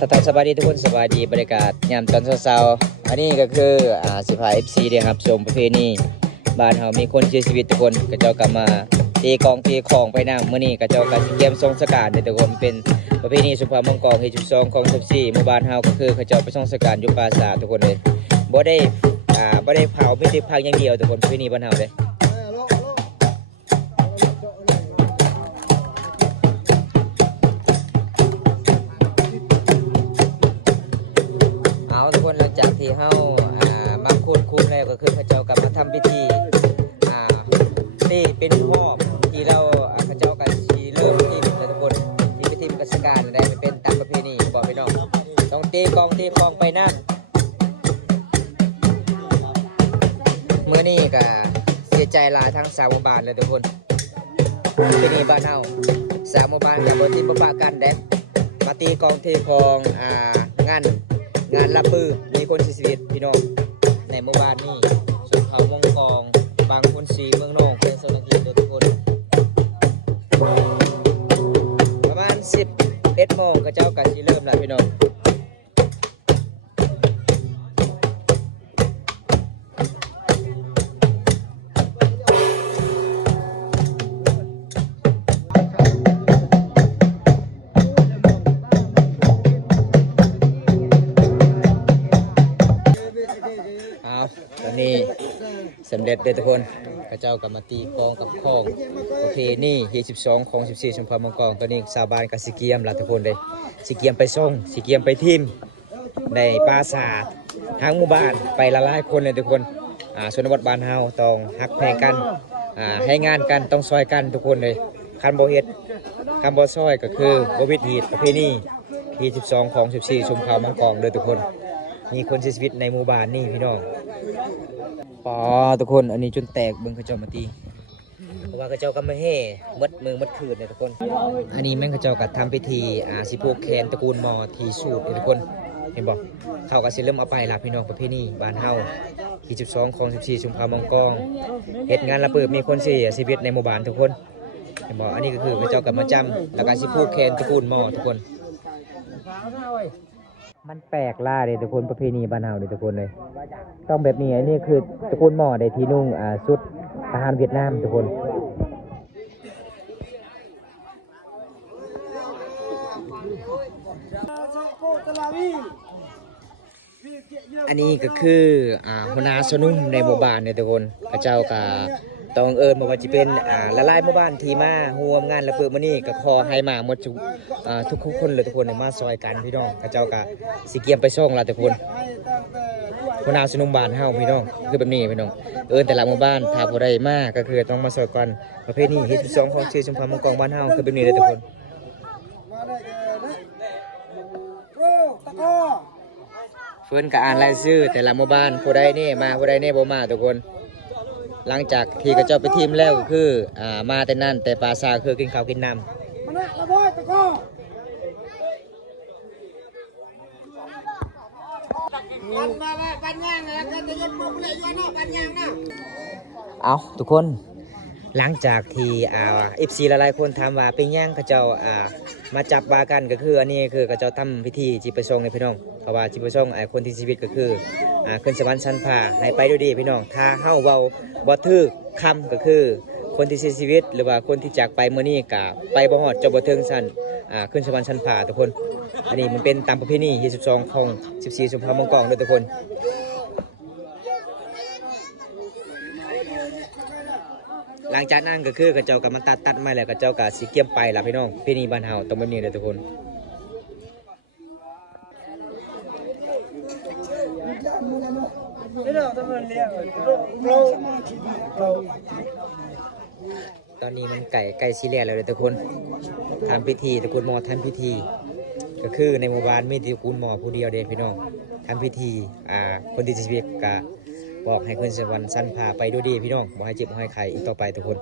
ทักทายสบายดีทุกคนสบายดีบรรยากาศยามตอนเช้าๆอันนี้ก็คือสิพา FC เด้ครับชมประเพณีบ้านเฮามีคนเสียชีวิตทุกคนก็เจ้ากลับมาตีกองตีของไปน้ำมื้อนี้ก็เจ้าก็สิเตรียมส่งสการเด้อทุกคนเป็นประเพณีสุภาพมังกรที่12ของ14หมู่บ้านเฮาก็คือเขาเจ้าไปส่งสการอยู่ปราสาททุกคนเลยบ่ได้เผาไม่ได้พักอย่างเดียวทุกคนประเพณีบ้านเฮาเด้ทุกคนหลังจากที่เฮามาควบคุมแล้วก็คือพระเจ้ากลับมาทำพิธีที่เป็นหอบที่เราพระเจ้ากันชีเริ่มที่ทุกคนที่พิธีกษการอะไรเป็นตามประเพณีบอกพี่น้องต้องตีกองตีคองไปนั่นเมื่อนี้ก็เสียใจหลายทั้งสาวหมู่บ้านเลยทุกคนที่นี่บ้านเฮาสาวหมู่บ้านกับบทีมปะกันเด็มาตีกองตีคองงานรับมือมีคนเสียชีวิตพี่น้องในหมู่บ้านนี่สุดเขาวงกองบางคนสีเมืองนองเป็นสถานที่โดยทุกคนประมาณ11 โมงก็เจ้ากันที่เริ่มแล้วพี่น้องตอนนี้สำเร็จเลยทุกคนกระเจ้ากลับมาตีกองกับข้องโอเคนี่ที่12ของ14ชมพามังกรตอนนี้ชาวบ้านกับสิเกียมละทุกคนเลยสิเกียมไปส่งสิเกียมไปทิมในปราสาททั้งหมู่บ้านไปละลายคนเลยทุกคนชนบทบ้านเฮาต้องฮักแพงกันให้งานกันต้องซอยกันทุกคนเลยคันโบเฮ็ดคันโบซอยก็คือโบวิดฮีดประเพณีที่12ของ14ชมพามังกรเลยทุกคนมีคนเสียชีวิตในหมู่บ้านนี่พี่น้องทุกคนอันนี้จนแตกเบิ่งกระเจ้ามาตีเพราะว่ากระเจ้าก็ไม่ให้มัดมือมัดคืนเลยทุกคนอันนี้แม่งกระเจ้าก็ทำพิธีสิผูกแขนตระกูลมอทีสูตรทุกคนเห็นบอกเขาก็สิเริ่มเอาไปละพี่น้องประเพณีบ้านเฮาที่12ของ14ชุมพามังกรเหตุงานระเบิดมีคนเสียชีวิตในหมู่บ้านทุกคนเห็นบอกอันนี้ก็คือกระเจ้ากับมาจำแล้วก็สิผูกแขนตระกูลมอทุกคนมันแปลกล่าเลยทุกคนประเพณีบ้านเฮาเลยทุกคนเลยต้องแบบนี้อันนี้คือตระกูลหม้อได้ที่นุ่งชุดทหารเวียดนามทุกคนอันนี้ก็คือหัวหน้าสนุ่มในหมู่บ้านเนี่ยทุกคนพระเจ้าก็ต้องมาว่าจะเป็นละลายหมู่บ้านที่มาห่วมงานระเบิดมื้อนี้ก็ขอให้มาหมดทุกคนเลยทุกคนมาซอยกันพี่น้องพระเจ้าก็สิเกียมไปส่งล่ะทุกคนหัวหน้าสนุ่มบ้านเฮาพี่น้องคือแบบนี้พี่น้องแต่ละหมู่บ้านถ้าบ่ได้มาก็คือต้องมาซอยกันประเภทนี้เฮ็ด12ของชื่อชุมพรมังกรบ้านเฮาคือแบบนี้เลยทุกคนเพิ่นก็อ่านรายชื่อแต่ละหมู่บ้านผู้ใดนี่มาผู้ใดนี่บ่มาทุกคนหลังจากที่กระเจ้าไปทีมแล้วก็คือมาแต่นั่นแต่ปลาซาคือกินข้าวกินน้ำเอาทุกคนหลังจากที่FC หลายๆคนถามว่าเป็นยังกระเจ้ามาจับบากันก็คืออันนี้คือกระเจ้าทำพิธีจิไปส่งในพี่น้องเพราะว่าจิไปส่งคนที่ชีวิตก็คือขึ้นสวรรค์ชั้นฟ้าให้ไปด้วยดีพี่น้องถ้าเฮาเว้าบ่ถูกคำก็คือคนที่เสียชีวิตหรือว่าคนที่จากไปเมื่อนี้ก็ไปบ่ฮอดจบบ่ถึงชั้นขึ้นสวรรค์ชั้นฟ้าทุกคนอันนี้มันเป็นตามประเพณีที่12ของ14ชุมพรมังกรด้วยทุกคนหลังจากนั้นก็คือกระเจ้ากับมันตัดไม้แล้วกระเจ้ากับสีเกียมไปล่ะพี่น้องพี่นี่บ้านเฮาต้องแบบนี้เลยทุกคนตอนนี้มันไก่ซีเรียสแล้วเลยทุกคนทำพิธีตระกูลหมอทำพิธีก็คือในหมู่บ้านมีตระกูลหมอผู้เดียวเด็พี่น้องทำพิธีคนที่เสียชีวิตก็บอกให้ขึ้นสวรรค์ชั้นฟ้าไปด้วยดีพี่น้องบอกให้เจ็บบอกให้ไข้อีกต่อไปทุกคน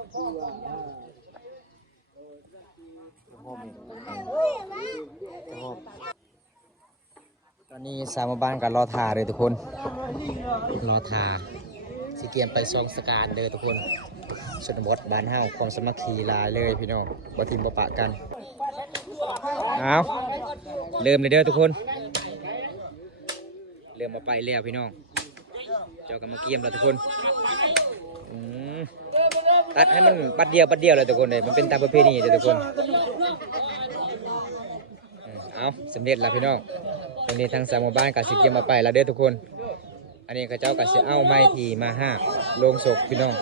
ตอนนี้สามบ้านกับรอทาเลยทุกคนรอทาสิเกียมไปซองสการเด้อทุกคนชนบทบ้านเฮาความสมัครคีลาเลยพี่น้องบ่ทิมบ่ปะกัน เอาเริ่มเลยเด้อทุกคนเริ่มมาไปแล้วพี่น้องเจ้ากันมาเกียมแล้วทุกคนอืมตัดให้มันปัดเดียวเลยทุกคนเลยมันเป็นตามประเพณีเลยทุกคนเอาสำเร็จแล้วพี่น้องตอนนี้ทางสามหมู่บ้านกับสิเกียมมาไปแล้วเด้อทุกคนอันนี้เขาเจ้ากับสิเอาไม้ทีมาห้าลงศพพี่น้อง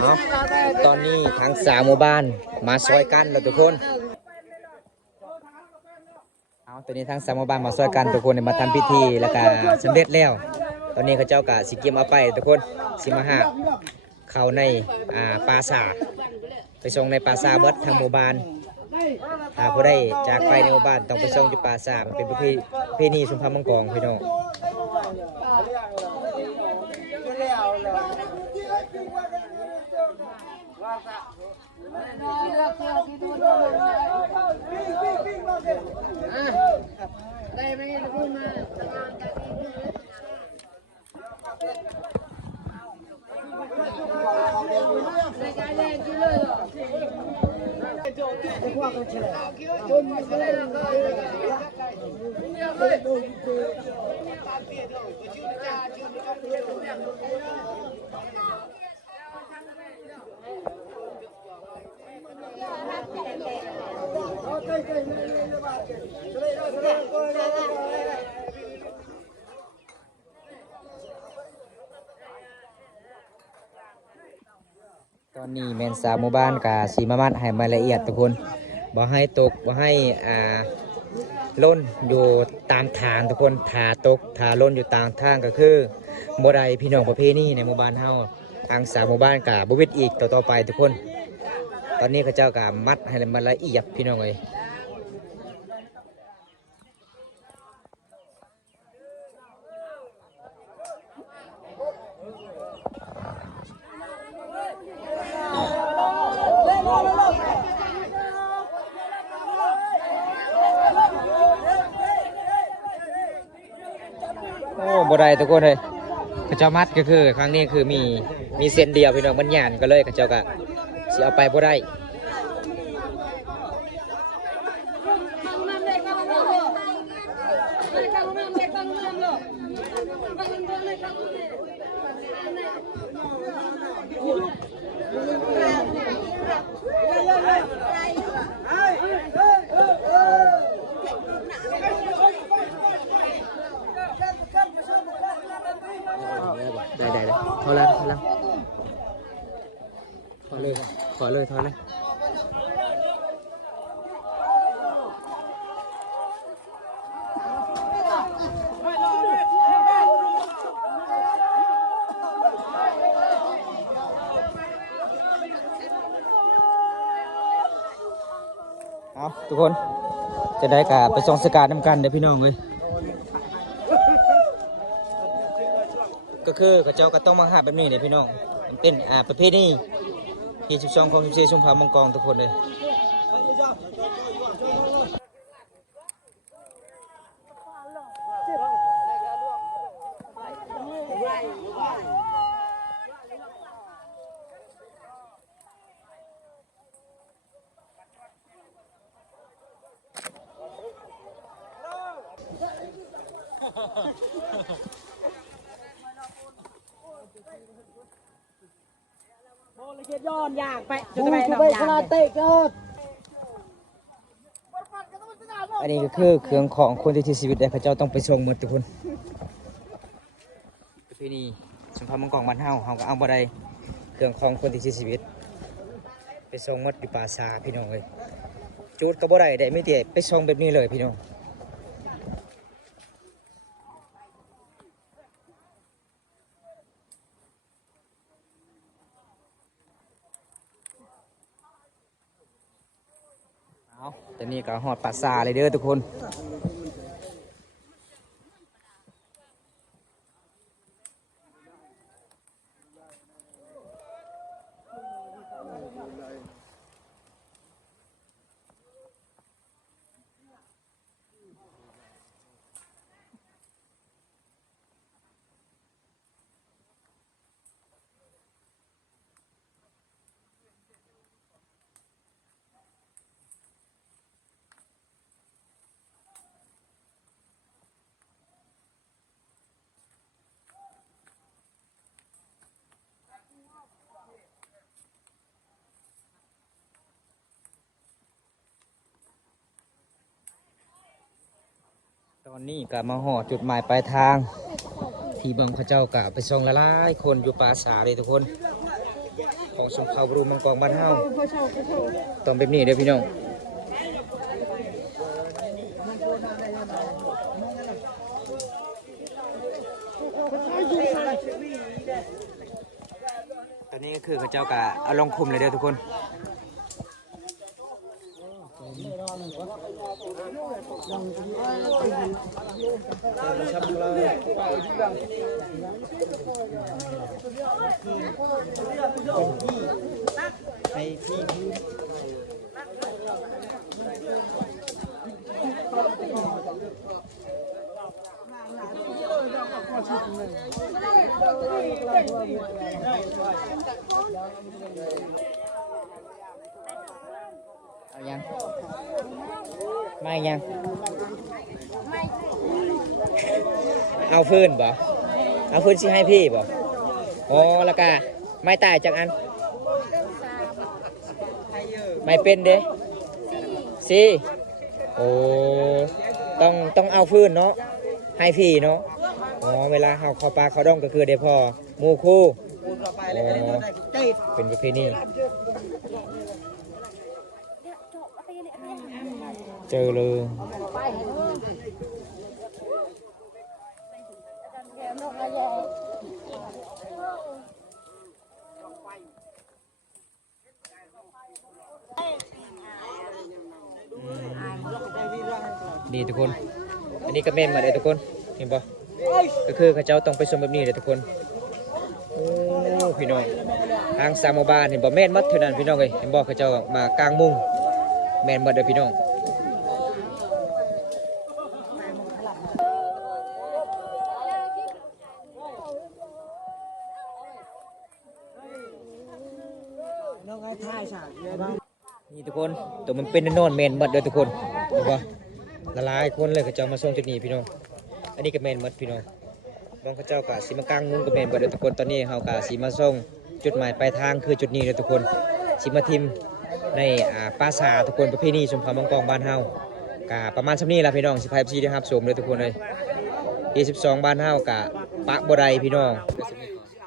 เนาะตอนนี้ทางสามหมู่บ้านมาซอยกันแล้วทุกคนเอาตอนนี้ทางสามหมู่บ้านมาซอยกันทุกคนมาทำพิธีแล้วก็สำเร็จแล้วตอนนี้เขาเจ้ากะสิเกียมเอาไปทุกคนสิมาหาเข้าในปราสาทไปส่งในปราสาทเบิดทางหมู่บ้านถ้าผู้ได้จากไปในหมู่บ้านต้องไปส่งที่ปราสาทมันเป็นประเพณีสุนทรมังกรพี่น้องได้ไหมพูดมาตอนนี้แมนสาวหมู่บ้านกับสีมามัดให้มาละเอียดทุกคนบ่ให้ตกบ่ให้ล้นอยู่ตามทางทุกคนถาตกถาล้นอยู่ตามทางก็คือบ่ได้พี่น้องประเพณีในหมู่บ้านเฮาทางสาวหมู่บ้านกับบ่วิดอีกต่อไปทุกคนตอนนี้เขาเจ้ากับมัดให้มันละเอียดพี่น้องเอ้ยโอ้บ่ได้ทุกคนเลยเขาเจ้ามัดก็คือครั้งนี้คือมีเส้นเดียวพี่น้องมันหยานก็เลยเขาเจ้าก็สิเอาไปบ่ได้ได้ทอแล้วขอเลยทอเลยเอาทุกคนจะได้กับไปส่งสการน้ำกันเดี๋ยวพี่น้องเลยก็คือเขาเจ้าก็ต้องมาหาแบบนี้เลยพี่น้องมันเป็นประเภทนี้ที่12ของ14ชุมพรมังกรทุกคนเลยย้อนอยากไปจะไปขนาดเตะยอดอันนี้ก็คือเครื่องของคนที่ที่ชีวิตได้พระเจ้าต้องไปส่งหมดทุกคนประเพณีชุมพรมังกรบ้านเฮาก็เอาบ่ได้เครื่องของคนที่ที่ชีวิตไปส่งหมดอยู่ป่าซาพี่น้องเลยจูดก็บ่ได้ไม่เตี้ยไปส่งแบบนี้เลยพี่น้องตอนนี้ก็หอดป่าซาเลยเด้อทุกคน อนนี้ก็มาหอดจุดหมายปลายทาง ที่เบิ่งเขาเจ้าก็ไปส่งละลายคนอยู่ปราสาทเลยทุกคนของสมภาวรูมังกรบ้านเฮาต้องแบบนี้เด้อพี่น้องตอนนี้ก็คือเขาเจ้าก็เอาลงคุมเลยเด้อทุกคนเอายังไม่ยังเอาฟืนบ่เอาฟืนสิให้พี่บ่อ๋อแล้วก็ไม่ตายจากอันไม่เป็นเด้สิโอ้ต้องเอาฟืนเนาะให้พี่เนาะอ๋อเวลาเขาเข้าปลาเขาดองก็คือเดี๋ยวพอหมูคู่อ๋อเป็นประเพณีเจอเลยนี่ทุกคนอันนี้ก็เมนมาเลยทุกคนเห็นปะก็คือเขาเจ้าต้องไปชมแบบนี้เลยทุกคนโอ้พี่น้องทางสามหมู่บ้านเห็นบ่แม่นมัดเท่านั้นพี่น้องเลยเห็นบ่เขาเจ้ามากลางมุ้งแม่นมัดเด้อพี่น้องนี่ทุกคนตัวมันเป็นแน่นอนแม่นมัดเด้อทุกคนเห็นบ่ละลายคนเลยเขาเจ้ามาส่งจุดนี้พี่น้องอันนี้ก็แม่นมัดพี่น้องน้องเขาเจ้ากะสีมากลางมุ้งก็แม่นมัดเด้อทุกคนตอนนี้เฮากะสีมาส่งจุดหมายปลายทางคือจุดนี้เด้อทุกคนสีมาทิมในปราสาททุกคนประเพณีชมพามังกรบ้านเฮากะประมาณสำนี้ล่ะพี่น้องสิพายพี่ได้รับชมเลยทุกคนเลย22บ้านเฮากะปะบ่ได้พี่น้อง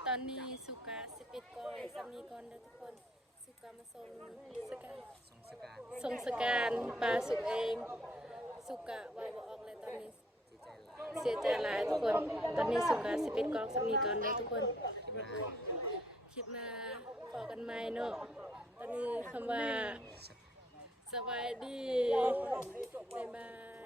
ตอนนี้สุกา11ก่อนสามีก่อนเด้อทุกคนสุกามาส่งส่งสการปลาสุกเองสุกะวายบ่ออกเลยตอนนี้เสียใจหลายทุกคนตอนนี้สุกา11ก่อนสามีก่อนเด้อทุกคนคลิปมาพอกันใหม่เนาะตอนนี้คำว่าสบายดีบ๊ายบาย